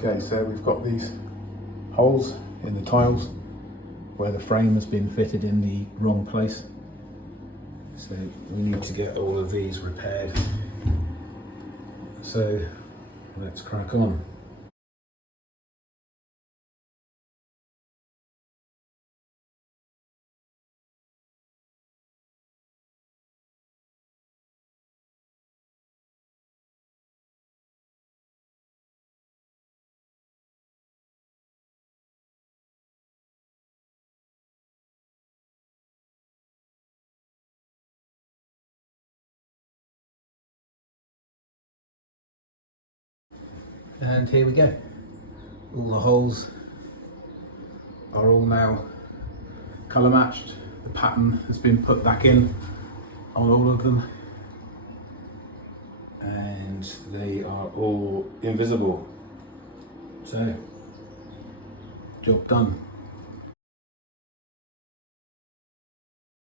Okay, so we've got these holes in the tiles where the frame has been fitted in the wrong place. So we need to get all of these repaired. So let's crack on. And here we go. All the holes are all now colour matched. The pattern has been put back in on all of them, and they are all invisible. So, job done.